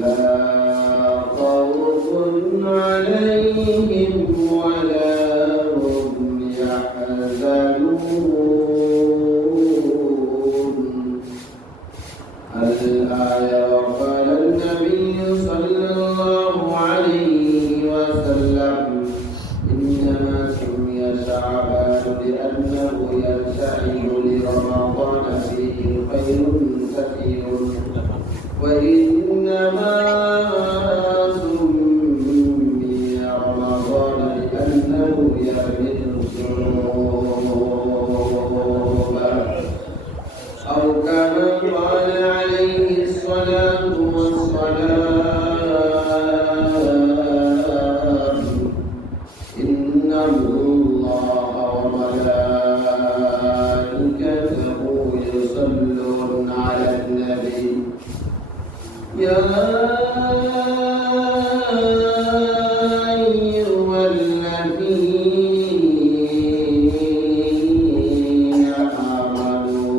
لا خوف عليهم ولا هم يحزنون. الآية. وقال النبي صلى الله عليه وسلم إنما سمي شعبان لأنه ينتهي لرمضان فيه خير كثير وإنما سمي رمضان لأنه يغفر الذنوب أو كما قال عليه الصلاة والسلام إن الله وملائكته يصلون على النبي يا أيها الذين آمنوا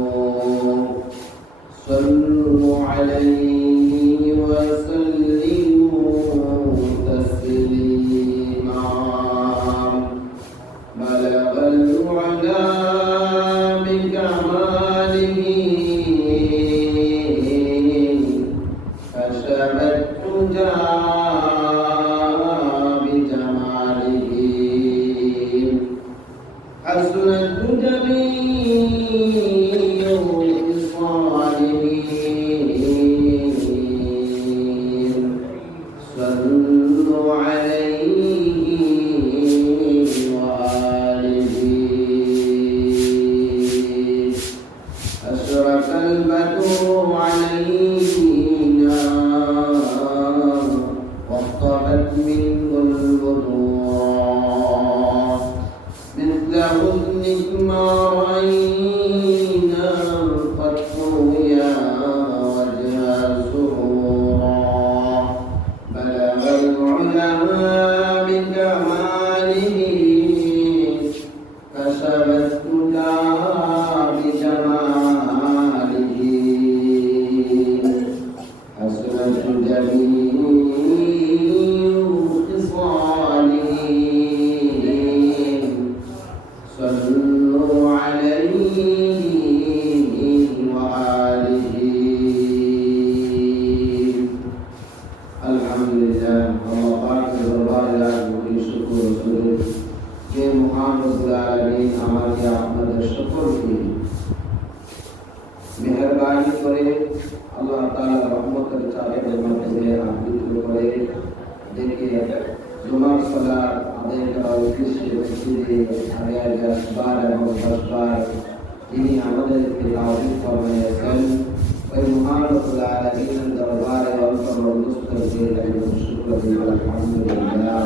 صلوا عليه وسلموا تسليما. بلغ العلا بكماله كشف الدجى بجماله حسنت جميع خصاله. صلوا عليه وآله. أشرق البدر علينا واختفت منه البدور مثل حزنك ما رأينا قد رويا وجه سرورا. بلغ العلماء بكماله كشف الدجى بجماله حسنت جميع خصاله. صلوا عليه وآله. আলহামদুলিল্লাহ আল্লাহ পাকের দরবারে লাখ কোটি শুকর ও সুজুদ যে মহান রব্বুল আলামিন আমাকে আপনাদের সকলকে মেহেরবানি করে আল্লাহ তাআলা রহমতের চাদরের মাধ্যমে আবৃত করে দেখে জুমার সালাত আদায় করার উদ্দেশ্যে মসজিদে আগে আসবার এবং বসবার তিনি আমাদেরকে তাওফীক ফরমাইয়াছেন। ওই মহান রব্বুল আলামিনের দরবারে অন্তর মুস্তর দিয়ে শুকর দিই আলহামদুলিল্লাহ।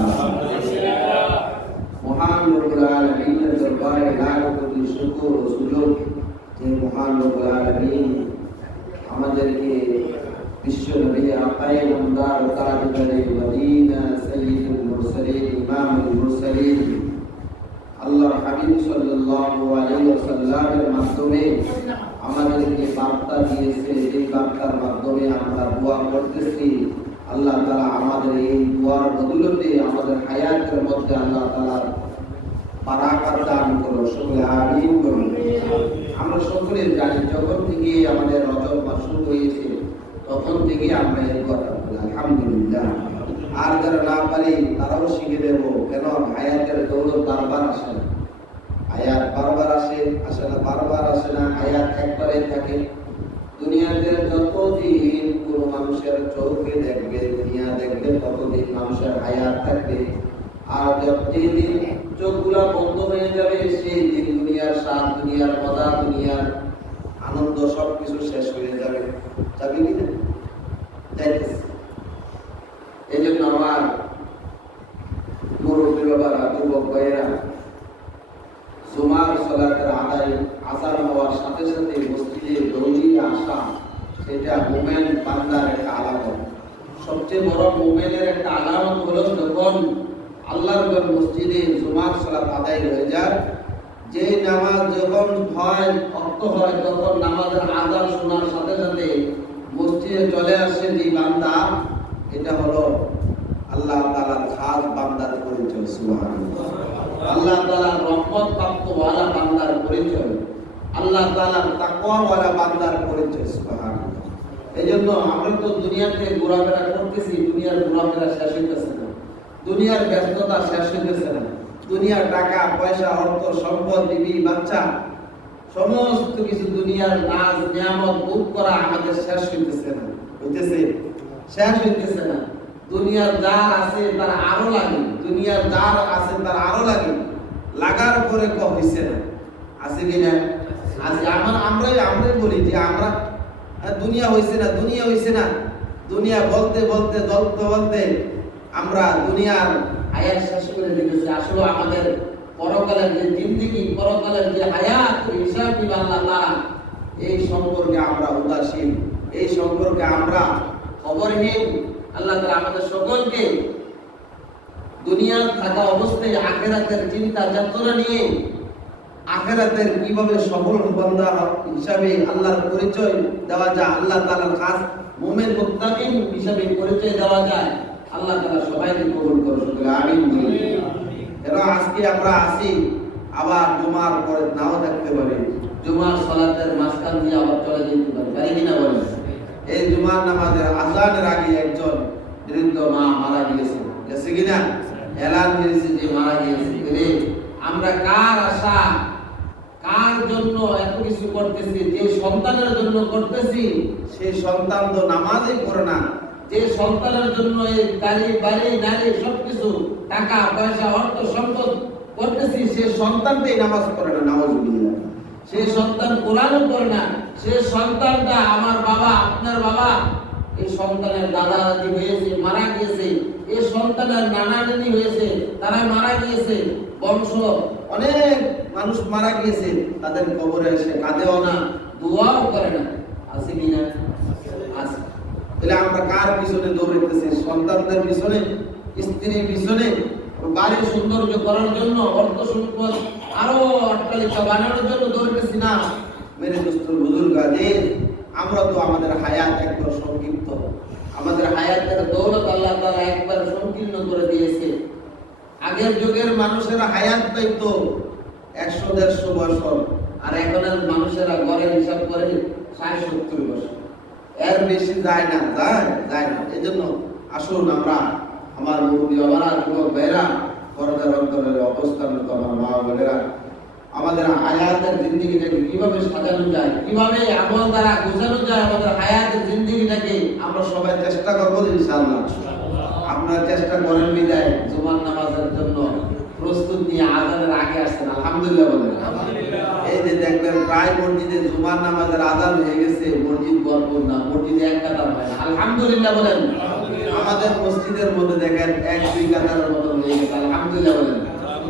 মহান রব্বুল আলামিনের দরবারে লাখ কোটি শুকর ও সুজুদ যে মহান রব্বুল আলামিন আমাদেরকে বিশ্ব নবী আকায়ে নামদার তাজদারে মদিনা সাইয়্যিদুল মুরসালিন ইমামুল মুরসালিন আল্লাহর হাবিব সাল্লাল্লাহু আলাইহি ওয়াসাল্লামের মাধ্যমে আমাদেরকে বার্তা দিয়েছে। এই বার্তার মাধ্যমে আমরা দোয়া করতেছি আল্লাহ তাআলা আমাদের এই দোয়ার বদৌলতে আমাদের হায়াতের মধ্যে আল্লাহ তাআলা বারাকাত দান করুন। সকলে আমিন বলুন। আমরা সকলে জানি যখন থেকে আমাদের রজব মাস শুরু হয়েছে তখন থেকে আমরা এই কথা বলি আলহামদুলিল্লাহ। আর যারা না পারি তারাও শিখে দেব, কেন হায়াতের দৌলত বারবার আসে না। হায়াত বারবার আসে না, বারবার আসে না, হায়াত একবারে থাকে। দুনিয়াতে যতদিন কোনো মানুষের চোখে দেখবে, দুনিয়া দেখবে, ততদিন মানুষের হায়াত থাকবে। আর যেদিন চোখগুলা বন্ধ হয়ে যাবে সেই দিন দুনিয়ার স্বাদ, দুনিয়ার মজা, দুনিয়ার আনন্দ সবকিছু শেষ হয়ে যাবে। যাবে কি না? যাইতেছে। এই জন্য আমার মুরব্বী বাবারা, যুবক ভাইয়েরা, জুমার সালাতের আদায় আযান হওয়ার সাথে সাথে মসজিদে দৌড়িয়ে আসা, সেটা মুমিন বান্দার একটা আলামত। সবচেয়ে বড় মুমিনের একটা আলামত হলো যখন আল্লাহর ঘর মসজিদে জুমার সালাত আদায় হয়ে যায়, যে নামাজ যখন হয় অক্ত হয় তখন নামাজের আযান শোনার সাথে সাথে মসজিদে চলে আসে যে বান্দা, এটা হলো আল্লাহ তাআলার খাস বান্দার পরিচয়। সুবহানাল্লাহ। আল্লাহ তাআলার রহমত প্রাপ্ত ওয়ালা বান্দার পরিচয়, আল্লাহ তাআলার তাকওয়া ওয়ালা বান্দার পরিচয়। সুবহানাল্লাহ। এইজন্য আমরা তো দুনিয়াতে ঘোরাফেরা করতেছি, দুনিয়ার ঘোরাফেরা শেষ হইতেছে না, দুনিয়ার ব্যস্ততা শেষ হইতেছে না, দুনিয়ার টাকা পয়সা অর্থ সম্পদ বিবি বাচ্চা সমস্ত কিছু দুনিয়ার নাজ নিয়ামত ভোগ করা আমাদের শেষ হইতেছে না, হইতেছে শেষ হইতেছে না। দুনিয়ার যার আছে তার আরো লাগে, দুনিয়ার যার আছে তার আরো লাগে, লাগার পরে হইছে না। আছে কিনা? আছে। আমরাই বলি যে আমরা দুনিয়া হইছে না, দুনিয়া হইছে না, দুনিয়া বলতে বলতে আমরা দুনিয়ার হায়াত শেষ করে দিতেছি। আসলে আমাদের পরকালের যে জিন্দেগি, পরকালের যে হায়াত, হিসাব দিবেন আল্লাহ তাআলা, এই সম্পর্কে আমরা উদাসীন, এই সম্পর্কে আমরা খবরহীন। আল্লাহ তাআলা আমাদের সকলকে দুনিয়ার থাকা অবস্থায় আখিরাতের চিন্তা চেতনা নিয়ে আখিরাতের কিভাবে সফল বান্দা হিসাবে আল্লাহর পরিচয় দেওয়া যায়, আল্লাহ তাআলার খাস মুমিন মুত্তাকিন হিসাবে পরিচয় দেওয়া যায়, আল্লাহ তাআলা সবাইকে কবুল করুন। আমিন। এরা আজকে আমরা আসি, আবার জুমার পরে নাও থাকতে পারি, জুমার সালাতের মাঝখান দিয়ে আবার চলে যেতে পারি, পারি কিনা বলেন? এই জুমার নামাজের আযানের আগে একজন বৃদ্ধ মা মারা গিয়েছে, গেছে কিনা? এলান হয়েছে যে মারা গিয়েছে। আমরা কার আশা, কার জন্য এত কিছু করতেছি? যে সন্তানের জন্য করতেছি, সেই সন্তান তো নামাজই পড়ে না। যে সন্তানের জন্য এই গাড়ি বাড়ি নারী সবকিছু টাকা পয়সা অর্থ সম্পদ করতেছি, সে সন্তানটাই নামাজ পড়ে না, নাউযুবিল্লাহ। সেই সন্তান কোরআনও পড়ে না, সে সন্তানটা আমার বাবা, আপনার বাবা, এই সন্তানের দাদা দাদি হয়েছে, মারা গিয়েছে, এই সন্তানের নানা নানি হয়েছে, তারা মারা গিয়েছে, বংশ অনেক মানুষ মারা গিয়েছে, তাদের কবরে এসে কাঁদেও না, দোয়াও করে না। আছে কিনা? আছে। তাহলে আমরা কার পিছনে দৌড়াইতেছি? সন্তানদের পিছনে, স্ত্রীর পিছনে, বাড়ির সৌন্দর্য করার জন্য, অর্থ সম্পদ আরো অট্টালিকা বানানোর জন্য দৌড়াইতেছি না। মেরে দোস্তুল বুজুর্গ আদিন, আমরা তো আমাদের হায়াত একবার সংক্ষিপ্ত, আমাদের হায়াতের দৌলত আল্লাহ তাআলা একবার সংকীর্ণ করে দিয়েছে। আগের যুগের মানুষেরা হায়াত পাইতো 100-150 বছর, আর এখনের মানুষেরা গড়ের হিসাব করে 60-70 বছর, এর বেশি যায় না, যায় না। এই জন্য আসুন আমরা, আমার মুরব্বী বাবারা, যুবক ভাইরা, পর্দার অন্তরের অবস্থানরত আমার মা বোনেরা, আমাদের হায়াতের জিন্দেগিটাকে কিভাবে সাজানো যায়, কিভাবে আমল দ্বারা গোছানো যায় আমাদের হায়াতের জিন্দেগিটাকে, আমরা সবাই চেষ্টা করবো ইনশাআল্লাহ। আপনারা চেষ্টা করেন বিদায় জুমার নামাজের জন্য প্রস্তুত নিয়ে আযানের আগে আসছেন, আলহামদুলিল্লাহ বলেন। এই যে দেখবেন প্রায় মসজিদে জুমার নামাজের আযান হয়ে গেছে, মসজিদ ভরপুর না, মসজিদে এক কাতার হয় না, আলহামদুলিল্লাহ বলেন। আমাদের মসজিদের মধ্যে দেখেন 1-2 কাতারের মতো হয়ে গেছে, আলহামদুলিল্লাহ বলেন।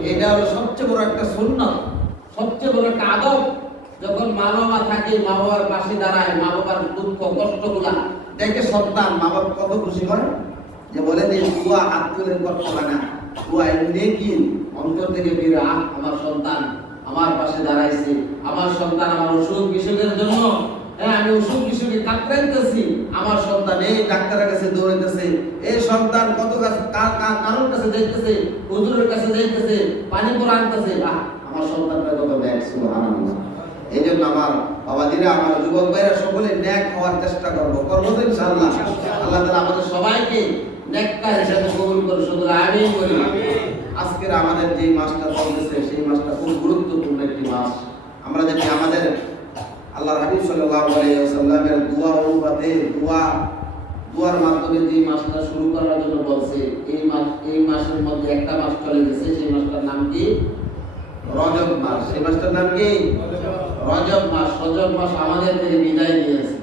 এটা হলো সবচেয়ে বড় একটা সুন্নাত, সবচেয়ে বড় একটা আদব। যখন মা বাবা থাকে, মা বাবার পাশে দাঁড়ায়, মা বাবার দুঃখ কষ্টগুলা দেখে সন্তান, মা বাবা কত খুশি হয়, যে বলে যে দোয়া হাত তুলে করতে হয় না, দোয়া এমনি কি অন্তর থেকে বের, আমার সন্তান আমার পাশে দাঁড়াইছে, আমার সন্তান আমার অসুখ বিসুখের জন্য, হ্যাঁ আমি অসুখ বিসুখে কাতরাইতেছি, আমার সন্তান এই ডাক্তারের কাছে দৌড়াইতেছে, এই সন্তান কত কারোর কাছে যাইতেছে, হুজুরের কাছে যাইতেছে, পানি পড়া আনতেছে, আমার সন্তানটা কত ন্যাক। সুবহানাল্লাহ। এই জন্য আমার বাবাজিরা, আমার যুবক ভাইরা সকলে ন্যাক হওয়ার চেষ্টা করবো তো ইনশাআল্লাহ। আল্লাহ তাআলা আমাদের সবাইকে নেককার হিসেবে কবুল করে, শুধু আমিন বলি। আজকের আমাদের যে মাসটা চলতেছে, সেই মাসটা খুব গুরুত্বপূর্ণ একটি মাস। আমরা জানি আমাদের আল্লাহর হাবিব সাল্লাল্লাহু আলাইহি ওয়াসাল্লামের দোয়া অনুপাতে, দোয়ার মাধ্যমে যে মাসটা শুরু করার জন্য বলছে, এই মাসের মধ্যে একটা মাস চলে গেছে, সেই মাসটার নাম কি? রজব মাস। সেই মাসটার নাম কি? রজব মাস। রজব মাস আমাদের থেকে বিদায় নিয়েছে।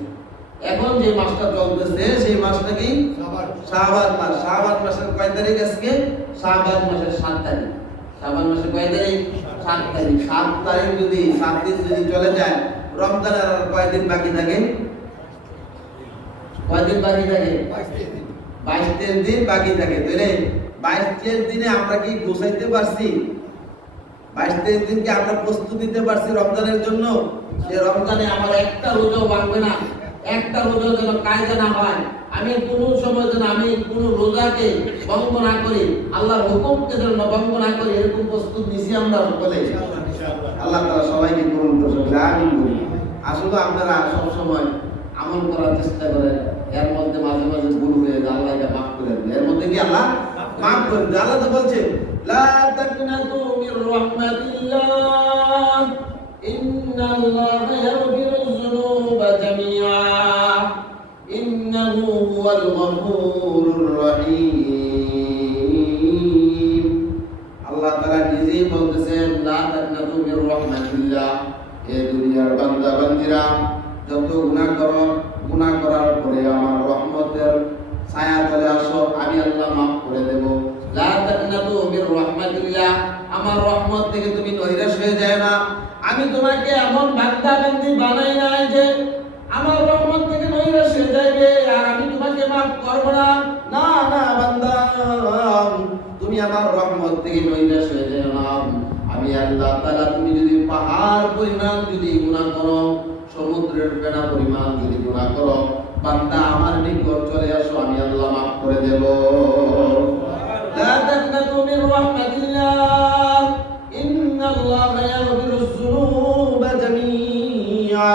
এখন যে মাসটা চলতেছে, সেই মাসটা কি? শাবান মাস। শাবান মাসের কয় তারিখ আজকে? শাবান মাসের 7 তারিখ। শাবান মাসের কয় তারিখ? 7 তারিখ। 7 তারিখ যদি 7 দিন যদি চলে যায়, রমজানের আর কয় দিন বাকি থাকে? কয় দিন বাকি থাকে? 22 দিন বাকি থাকে। তাহলে 22 দিনে আমরা কি গোছাইতে পারছি? 22 দিনকে আমরা প্রস্তুতি নিতে পারছি রমজানের জন্য? যে রমজানে আমার একটা রোজাও ভাঙবে না, একটা রোজাও যেন কায়দা না হয়, আমি কোন সময় যেন আমি কোন রোজাকে ভঙ্গ না করি, আল্লাহর হুকুমকে যেন ভঙ্গ না করি, এরকম প্রস্তুত নিছি আমরা বলে আল্লাহ তাআলা সবাইকে কবুল করুন। আমিন বলি। আসলে আপনারা সব সময় আমল করার চেষ্টা করেন, এর মধ্যে মাঝে মাঝে ভুল হয়ে যায়, আল্লাহ এটা মাফ করে দেন। এর মধ্যে কি আল্লাহ মাফ করে দেন? আল্লাহ তো বলছে লা তাকনাতু মির রাহমাতিল্লাহ ইন্নাল্লাহা ইয়াগফিরুয যুনুবা জামিআ ইন্নাহু হুয়াল গফুরুর রহিম। আল্লাহ তাআলা নিজেই বলতেছেন লা তাকনাতু মির রাহমাতিল্লাহ, এই দুনিয়ার বান্দা বান্দীরা যত গুনাহ করো, গুনাহ করার পরে আমার রহমতের ছায়া তলে আসো, আমি আল্লাহ মাফ করে দেব। লা তাকনাতু মির রাহমাতিল্লাহ, আমার রহমত থেকে তুমি নৈরাশ হয়ে যায় না। আমি তোমাকে এমন বান্দা বান্দী বানাই নাই যে আমার রহমত থেকে নৈরাশ হয়ে যাবে আর আমি তোমাকে মাফ করব না। না না বান্দা, তুমি আমার রহমত থেকে নৈরাশ হয়ে যাও না। আমি আল্লাহ তাআলা, তুমি যদি পাহাড় পরিমাণ যদি গুনাহ করো, সমুদ্রের ফেনা পরিমাণ যদি গুনাহ করো, বান্দা আমার নিকট চলে আসো, আমি আল্লাহ মাফ করে দেব। লা তাকনাতু মির রাহমাতিল্লাহ ইন্নাল্লাহা ইয়াগফিরুয যুনুবা জামিআ।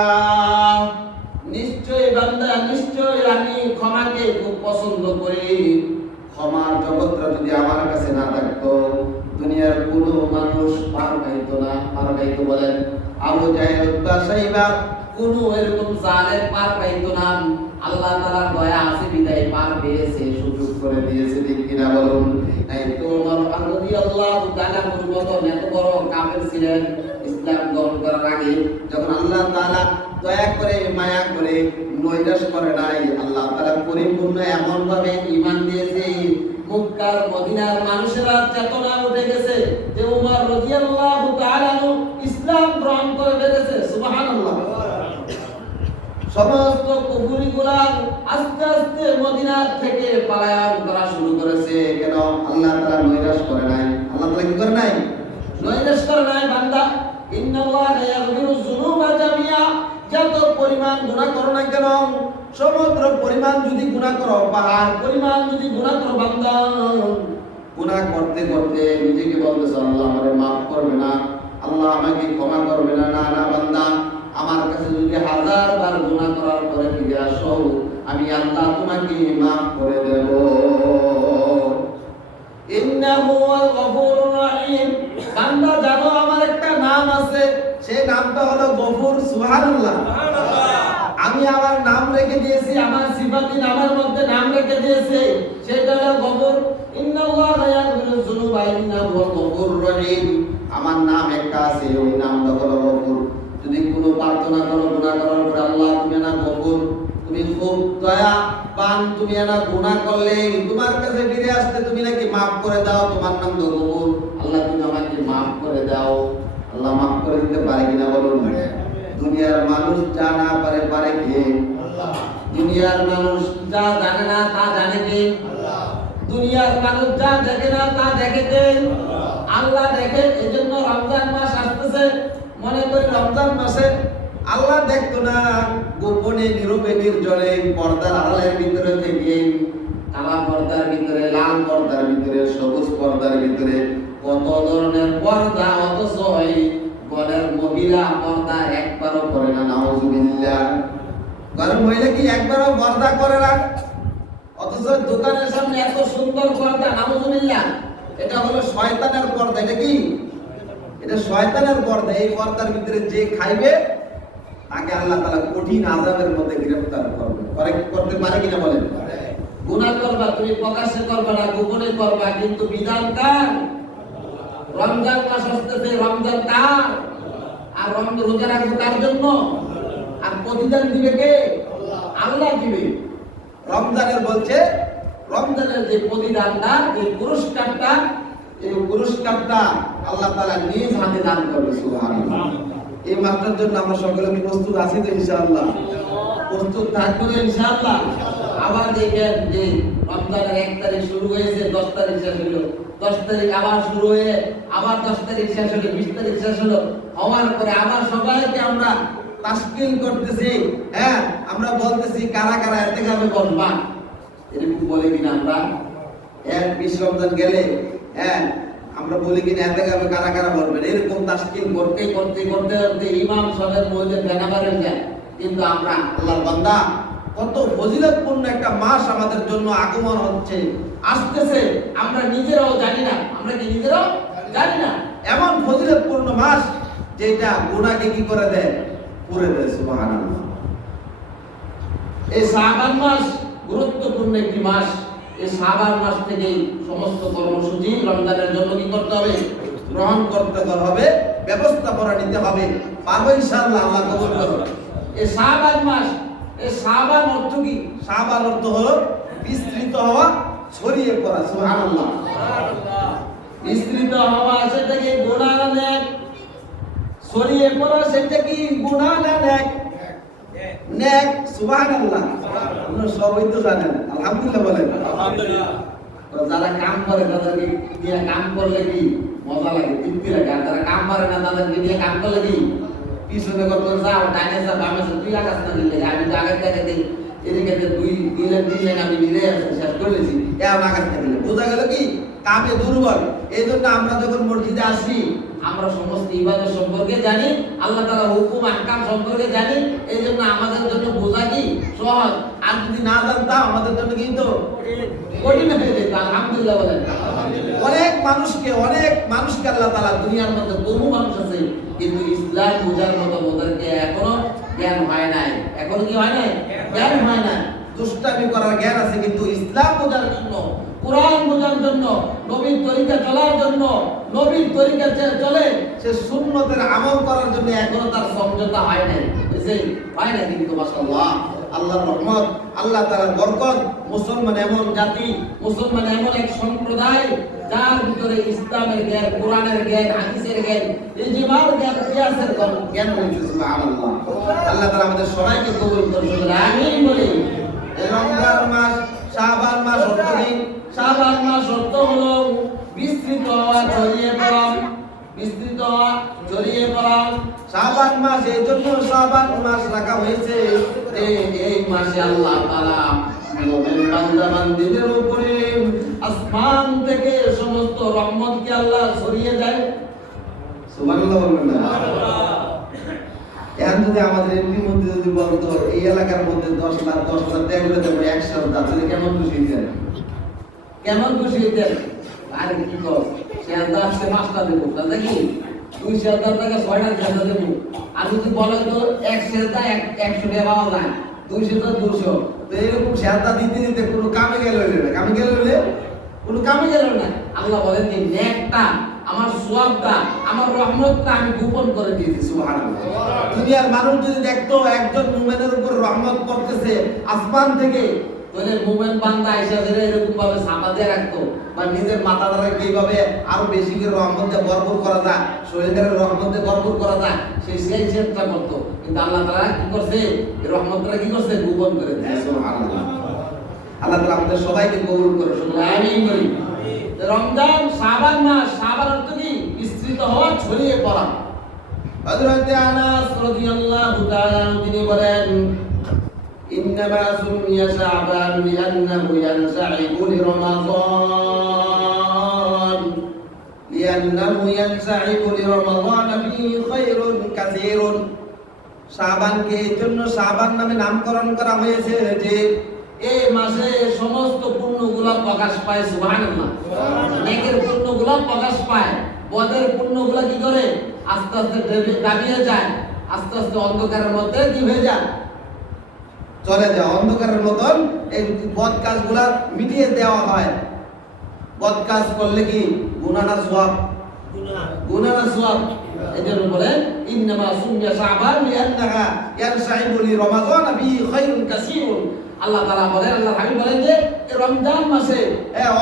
নিশ্চয় বান্দা, নিশ্চয় আমি ক্ষমাকে খুব পছন্দ করি। ক্ষমার জগৎটা যদি আমার কাছে না থাকতো, দুনিয়ার কোনো মানুষ পার পাইতো না। পার পাইতো বলেন আবু জাহেল, উতবা, সাইবা, কোনো এরকম জালেম পার পাইতো না। আল্লাহ তাআলার দয়া আছে বিদায় পার পেয়েছে, সুযোগ করে দিয়েছে, ঠিক কিনা বলুন? তাই তো ওমর রাদিয়াল্লাহু তাআলা পূর্বত এত বড় কাফের ছিলেন, ইসলাম গ্রহণ করার আগে যখন আল্লাহ তাআলা দয়া করে মায়া করে নৈরাশ করে নাই, আল্লাহ তাআলা পরিপূর্ণ এমন ভাবে ঈমান দিয়েছে, মক্কার মদিনার মানুষেরা চেতনা উঠে গেছে যে ওমর রাদিয়াল্লাহু তাআলা ইসলাম গ্রহণ করে ফেলেছে। সুবহানাল্লাহ। সমস্ত কুফরিগুলা আস্তে আস্তে মদিনা থেকে পলায়ন করা শুরু করেছে। কেন? আল্লাহ তাআলা নৈরাশ করে নাই। আল্লাহ তাআলা কি করে নাই? নৈরাশ করে নাই। বান্দা ইন্নাল্লাহা ইয়াগফিরুয যুনুবা জামিআ, যত পরিমাণ গুনাহ করো না কেন, সমুদ্র পরিমাণ যদি গুনাহ করো, পাহাড় পরিমাণ যদি গুনাহ করো, বান্দা গুনাহ করতে করতে নিজেকে বলতেছ আল্লাহ আমারে মাফ করবে না, আল্লাহ আমাকে ক্ষমা করবে না। না না বান্দা, আমার কাছে যদি 1000 বার গুনাহ করার পরে ফিরে আসো, আমি আল্লাহ তোমাকে মাফ করে দেব। ইন্নাহু ওয়াল গফুরুর রহিম। বান্দা জানো আমার একটা নাম আছে, সেই নামটা হলো গফুর। সুবহানাল্লাহ। আমি আমার নাম রেখে দিয়েছি, আমার সিফাতি নামের মধ্যে নাম রেখে দিয়েছি, সেটা হলো গফুর। ইন্নাল্লাহা ইয়াগফিরুয যুনুবা ইন্নাহু ওয়াল গফুরুর রহিম। আমার নাম একটা আছে, ওই নামটা হলো গফুর। যদি কোনো প্রার্থনা করো, গুনাহ করার পরে আল্লাহ তুমি না গফুর, তুমি খুব দয়া পান, তুমি না গুনাহ করলে তোমার কাছে ফিরে আসতে তুমি নাকি মাফ করে দাও, তোমার নাম তো গফুর। আল্লাহ তুমি আমাকে মাফ করে দাও। আল্লাহ মাফ করে দিতে পারে কিনা বলুন? দুনিয়ার মানুষ যা না পারে, পারে কে? আল্লাহ। দুনিয়ার মানুষ যা জানে না তা জানে কে? আল্লাহ। দুনিয়ার মানুষ যা দেখে না তা দেখে কে? আল্লাহ। আল্লাহ দেখে। এজন্য রমজান মাস আসতেছে, মনে করি রমজান মাসে আল্লাহ দেখতো না, গোপনে নীরবে নির্জনে পর্দার আড়ালের ভিতরে থেকে, কালা পর্দার ভিতরে, লাল পর্দার ভিতরে, সবুজ পর্দার ভিতরে কত ধরনের পর্দা, অথচ ঘরের মহিলা পর্দা একবারও করে না। নাউজুবিল্লাহ। ঘরের মহিলা কি একবারও পর্দা করে না? অথচ দোকানের সামনে এত সুন্দর পর্দা। নাউজুবিল্লাহ। এটা হলো শয়তানের পর্দা। এটা কি? এটা শয়তানের পর্দা। এই পর্দার ভিতরে যে খাইবে তাকে আল্লাহ তাআলা কঠিন আযাবের মধ্যে গ্রেফতার করবে। করতে পারে কিনা বলেন? গুনাহ করবা তুমি প্রকাশ্যে করবা না, গোপনে করবা, কিন্তু বিধান কার? রমজান মাস আসতেছে, রমজান কার? আর রমজান রোজা রাখবো কার জন্য? আর প্রতিদান দিবে কে? আল্লাহ দিবে। রমজানের বলছে, রমজানের যে প্রতিদানটা, যে পুরস্কারটা, এই পুরস্কারটা আল্লাহ তাআলা নিজ হাতে দান করবে। সুবহানাল্লাহ। এই মাসটার জন্য আমরা সকলে প্রস্তুত আছি তো ইনশাআল্লাহ? প্রস্তুত থাকবো তো ইনশাআল্লাহ? আবার দেখেন যে রমজানের 1 তারিখ শুরু হয়েছে, 10 তারিখ শেষ হলো, 10 তারিখ আবার শুরু হয়ে আবার 10 তারিখ শেষ হলো, 20 তারিখ শেষ হলো, হওয়ার পরে আবার সবাইকে আমরা তাশকিল করতেছি। হ্যাঁ, আমরা বলতেছি কারা কারা এতে যাবে বলবা। এরকম বলে কিনা আমরা? 20 রমজান গেলে আমরা বলি কিনা এতে গাবে কারা কারা বলবেন, এরকম তাশকিল করতে করতে করতে করতে ইমাম সাহেবের মধ্যে ফেনা মারেন যায়। কিন্তু আমরা আল্লাহর বান্দা, কত ফজিলতপূর্ণ একটা মাস আমাদের জন্য আগমন হচ্ছে, আসতেছে, আমরা নিজেরাও জানি না। আমরা কি নিজেরাও জানি না? এমন ফজিলতপূর্ণ মাস যেটা গুনাহকে কি করে দেয়? পুরে দেয়। সুবহানাল্লাহ। এই শাবান মাস গুরুত্বপূর্ণ একটি মাস। এই শাবান মাস থেকেই সমস্ত কর্মসূচি রমজানের জন্য কি করতে হবে? গ্রহণ করতে হবে, ব্যবস্থাপনা নিতে হবে। পারবো ইনশাআল্লাহ, আল্লাহ কবুল করুন। এই শাবান মাস, এই শাবান অর্থ কি? শাবান অর্থ হলো বিস্তৃত হওয়া, ছড়িয়ে পড়া। সুবহানাল্লাহ। বিস্তৃত হওয়া সেটা কি? গুনাহ না নেক? ছড়িয়ে পড়া সেটা কি? গুনাহ না নেক? নেক। সুবহানাল্লাহ। আপনারা সবাই তো জানেন, আলহামদুলিল্লাহ বলেন। আলহামদুলিল্লাহ। তো যারা কাম করে তাদেরকে দিয়ে কাম করলে কি মজা লাগে, তৃপ্তি লাগে। আর যারা কাম করে না তাদেরকে দিয়ে কাম করলে কি পিছনে কত যাও, ডাইনে যাও, বামে যাও, তুই আকাশ না দিলে আমি তো আগে থেকে দিই, এদিকে দুই লাইন আমি নিজে শেষ করে নিয়েছি, এখন আকাশ থেকে বোঝা গেল কি কামে দুর্বল। এই জন্য আমরা যখন মসজিদে আসি আমরা সমস্ত ইবাদত সম্পর্কে জানি, আল্লাহ তাআলার হুকুম আহকাম সম্পর্কে জানি। এই জন্য আমাদের জন্য বোঝা কি সহজ। আর যদি না জানতাম আমাদের জন্য কিন্তু কঠিন হয়ে যেত। আলহামদুলিল্লাহ বলেন। অনেক মানুষকে আল্লাহ তাআলা দুনিয়ার মধ্যে বহু মানুষ আছে, কিন্তু ইসলাম বোঝার মতো ওদেরকে এখনো জ্ঞান হয় নাই। এখনো কি হয় নাই? জ্ঞান হয় নাই। দুষ্টামি করার জ্ঞান আছে, কিন্তু ইসলাম বোঝার জন্য, কোরআন বোঝার জন্য, নবীর তরিকা চলার জন্য, নবীর তরিকা চলে সে সুন্নতের আমল করার জন্য এখনো তার সমঝোতা হয় নাই। বুঝছেন? হয় না। কিন্তু মাশাআল্লাহ, আল্লাহর রহমত, আল্লাহ তাআলার বরকত, মুসলমান এমন জাতি, মুসলমান এমন এক সম্প্রদায় যার ভিতরে ইসলামের জ্ঞান, কোরআনের জ্ঞান, হাদিসের জ্ঞান, ইজমার জ্ঞান, কিয়াসের জ্ঞান রয়েছে। সুবহানাল্লাহ। আল্লাহ তাআলা আমাদের সবাইকে কবুল করুন। আমিন বলি। রমজান মাস, শাবান মাস অর্থ কি? শাবান মাস অর্থ হলো বিস্তৃত হওয়া, ছড়িয়ে পড়া। বিস্তৃত হওয়া, ছড়িয়ে পড়া। শাবান মাস, এই জন্য শাবান মাস রাখা হয়েছে যে এই মাসে আল্লাহ তাআলা মুমিন বান্দা বান্দীদের উপরে আসমান থেকে সমস্ত রহমতকে আল্লাহ ছড়িয়ে দেয়। সুবহানাল্লাহ বলবেন না? এখন যদি আমাদের এমপির মধ্যে যদি বলতো এই এলাকার মধ্যে 10 লাখ দেখলে দেবো 100 তাহলে কেমন খুশি হইতেন? কেমন খুশি হইতেন? আরে কি কর, সে আসছে 5টা দেবো, তাহলে কি 200 টাকা 6টা ছেড়ে দেবো। আর যদি বলে তো 1 ছেড়ে 100 টাকা পাওয়া যায়, 200 তো 200। তো এরকম ছেড়া দিতে দিতে কোনো কামে গেল না, কামে গেল না, কোনো কামে গেল না। আল্লাহ বলেন যে নেকটা, আমার সওয়াবটা, আমার রহমতটা আমি গোপন করে দিয়েছি। সুবহানাল্লাহ। দুনিয়ার মানুষ যদি দেখতো একজন মুমিনের উপর রহমত পড়তেছে আসমান থেকে, তাহলে মুমিন বান্দা এসে এরকম ভাবে সামা দিয়ে রাখতো, বা নিজের মাথা দ্বারা কিভাবে আরো বেশি করে রহমতে ভরপুর করা যায়, শরীরের রহমতে ভরপুর করা যায়, সেই চেষ্টা করতো। কিন্তু আল্লাহ তাআলা কি করছে? এই রহমতটা কি করছে? গোপন করে দিয়েছে। সুবহানাল্লাহ। আল্লাহ তাআলা আমাদের সবাইকে কবুল করে। শুনুন আমিন বলি। রমজান, শাবান মাস, শাবান অর্থ কি? বিস্তৃত হওয়া, ছড়িয়ে পড়া। হযরত আনাস রাদিয়াল্লাহু তাআলা তিনি বলেন, ইন্নামা সুমিয়া শাবান লিআন্নাহু ইয়ানসাইবু লিরমাযান, লিআন্নাহু ইয়ানসাইবু লিরমাযান ফি খায়রুন কাসীরুন। শাবানকে এই জন্য শাবান নামে নামকরণ করা হয়েছে যে এই মাসে সমস্ত পুণ্যগুলা প্রকাশ পায়। সুবহানাল্লাহ। নেকের পুণ্যগুলা প্রকাশ পায়, বদের পুণ্যগুলা কি করে? আস্তে আস্তে দাবিয়ে যায়, আস্তে আস্তে অন্ধকারের মধ্যে কি হয়ে যায়? চলে যায়। অন্ধকারের মতন এই বদ কাজগুলা মিটিয়ে দেওয়া হয়। বদ কাজ করলে কি গুনাহ না সওয়াব? গুনাহ না সওয়াব? এজন্য বলেন ইন্নামা সুমিয়া শাবান লিআন্নাহা ইয়ানসাইবু লিরমাযান ফি খায়রুন কাসীরুন। আল্লাহ তাআলা বলেন, আল্লাহর হাবিব বলেন যে এই রমজান মাসে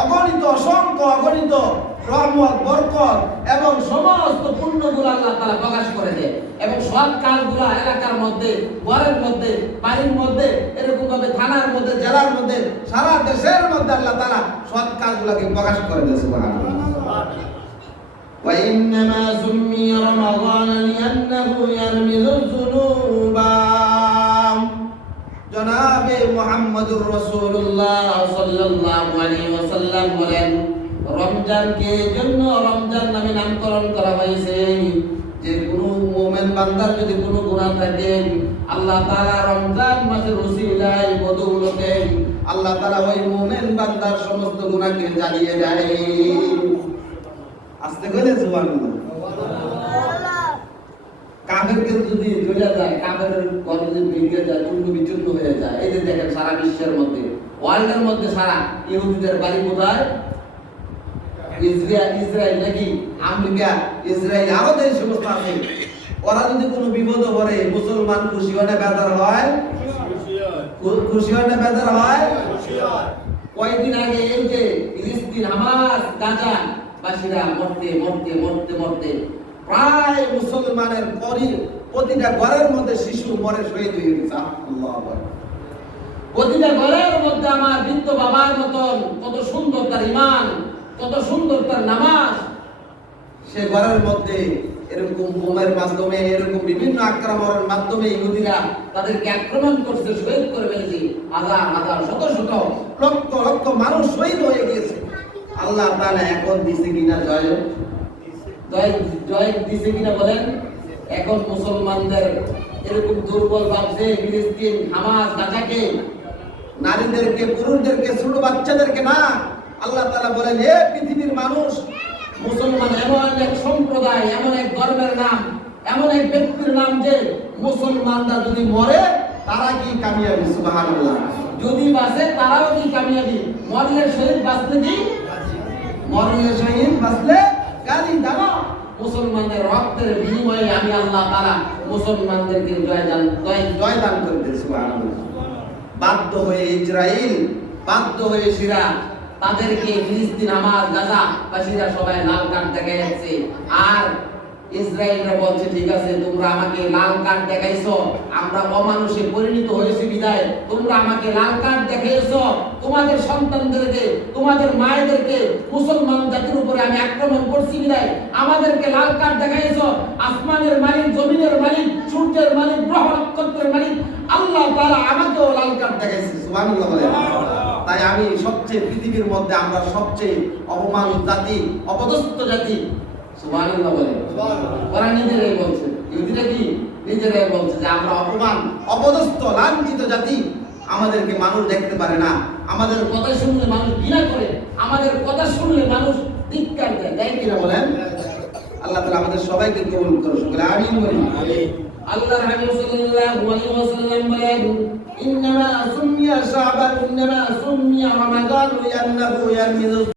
অগণিত, অসংখ্য অগণিত রহমত, বরকত এবং সমস্ত পুণ্যগুলো আল্লাহ তাআলা প্রকাশ করে দেয়। এবং সৎ কাজগুলো এলাকার মধ্যে, ঘরের মধ্যে, বাড়ির মধ্যে, এরকম ভাবে থানার মধ্যে, জেলার মধ্যে, সারা দেশের মধ্যে আল্লাহ তাআলা সৎ কাজগুলোকে প্রকাশ করে দেয়। সুবহানাল্লাহ। ওয়া ইন্নামা সুমিয়া রমাযান লিআন্নাহু ইয়ারমিযু যুনুবা। জনাবে মুহাম্মদুর রাসূলুল্লাহ সাল্লাল্লাহু আলাইহি ওয়াসাল্লাম বলেন, রমজানকে জন্য রমজান নামে নামকরণ করা হয়েছে। যে কোনো মুমিন বান্দার যদি কোনো গুনাহ থাকে, আল্লাহ তাআলা রমজান মাসের ওসিলায় বদৌলতে আল্লাহ তাআলা ওই মুমিন বান্দার সমস্ত গুনাহকে জ্বালিয়ে দেয়। আস্তে করে সুবহানাল্লাহ। কাফেরকে যদি জ্বলে যায়, কাফেরের ঘর যদি ভেঙে যায়, চূর্ণ বিচূর্ণ হয়ে যায়, এই যে দেখেন সারা বিশ্বের মধ্যে, ওয়ার্ল্ডের মধ্যে সারা ইহুদিদের বাড়ি কোথায়? ইসরায়েল নাকি আমেরিকা, ইসরায়েল, আরো দেশ সমস্ত আছে। ওরা যদি কোনো বিপদে পড়ে, মুসলমান খুশি হয় না বেজার হয়? খুশি হয় না বেজার হয়? কয়েকদিন আগে এই যে ফিলিস্তিন, হামাস, গাজা বাসীরা মরতে মরতে মরতে মরতে প্রায় মুসলমানের প্রতিটা ঘরের মধ্যে শিশু মরে শহীদ হয়ে গেছে। আল্লাহু আকবার। প্রতিটা ঘরের মধ্যে আমার বৃদ্ধ বাবার মতন কত সুন্দর তার ঈমান, কত সুন্দর তার নামাজ, সে ঘরের মধ্যে এরকম বোমের মাধ্যমে, এরকম বিভিন্ন আক্রমণের মাধ্যমে ইহুদিরা তাদেরকে আক্রমণ করছে, শহীদ করে ফেলেছে। হাজার হাজার শত শত লক্ষ লক্ষ মানুষ শহীদ হয়ে গিয়েছে। আল্লাহ তাআলা এখন দিছে কিনা জয় দিছে কিনা বলেন? এখন মুসলমানদের এরকম দুর্বল ভাবছে ফিলিস্তিন, হামাস, গাজাকে, নারীদেরকে, পুরুষদেরকে, ছোট বাচ্চাদেরকে না। আল্লাহ তাআলা বলেন, হে পৃথিবীর মানুষ, মুসলমান এমন এক সম্প্রদায়, এমন এক ধর্মের নাম, এমন এক ব্যক্তির নাম যে মুসলমানরা যদি মরে তারা কি কামিয়াবি? সুবহানাল্লাহ। যদি বাঁচে তারাও কি কামিয়াবি? মরলে শহীদ, বাঁচলে কি? মরলে শহীদ, বাঁচলে গালি। জানো, মুসলমানদের রক্তের বিনিময়ে আমি আল্লাহ তাআলা মুসলমানদেরকে জয়দান করতে। সুবহানাল্লাহ। বাধ্য হয়ে ইসরায়েল, বাধ্য হয়ে সিরা, তাদেরকে ফিলিস্তিন, হামাস, গাজা বাসীরা সবাই লাল কার্ড দেখা যাচ্ছে। আর ইসরায়েলরা বলছে, ঠিক আছে, তোমরা আমাকে লাল কার্ড দেখাইছো, আমরা অমানুষে পরিণত হয়েছি বিদায় তোমরা আমাকে লাল কার্ড দেখাইছো, তোমাদের সন্তানদেরকে, তোমাদের মায়েদেরকে, মুসলমান জাতির উপরে আমি আক্রমণ করছি বিদায় আমাদেরকে লাল কার্ড দেখাইছো। আসমানের মালিক, জমিনের মালিক, সূর্যের মালিক, গ্রহ নক্ষত্রের মালিক আল্লাহ তাআলা আমাকেও লাল কার্ড দেখাইছে। সুবহানাল্লাহ বলে। তাই আমি সবচেয়ে, পৃথিবীর মধ্যে আমরা সবচেয়ে অপমানিত জাতি, অপদস্থ জাতি। সুবহানাল্লাহ বলে। ওরা নিজেরাই বলছে, ইহুদিরা কি নিজেরাই বলছে যে আমরা অপমান, অপদস্থ, লাঞ্ছিত জাতি। আমাদেরকে মানুষ দেখতে পারে না, আমাদের কথা শুনলে মানুষ ঘৃণা করে, আমাদের কথা শুনলে মানুষ ধিক্কার দেয়। তাই কিনা বলেন? আল্লাহ তাআলা আমাদের সবাইকে কবুল করুন। সকলে আমিন বলি। আল্লাহর হাবিব সাল্লাল্লাহু আলাইহি ওয়াসাল্লাম বলেন, ইন্নামা সুমিয়া শাবান, ইন্নামা সুমিয়া রমাদান লিআন্নাহু ইয়ারমিযু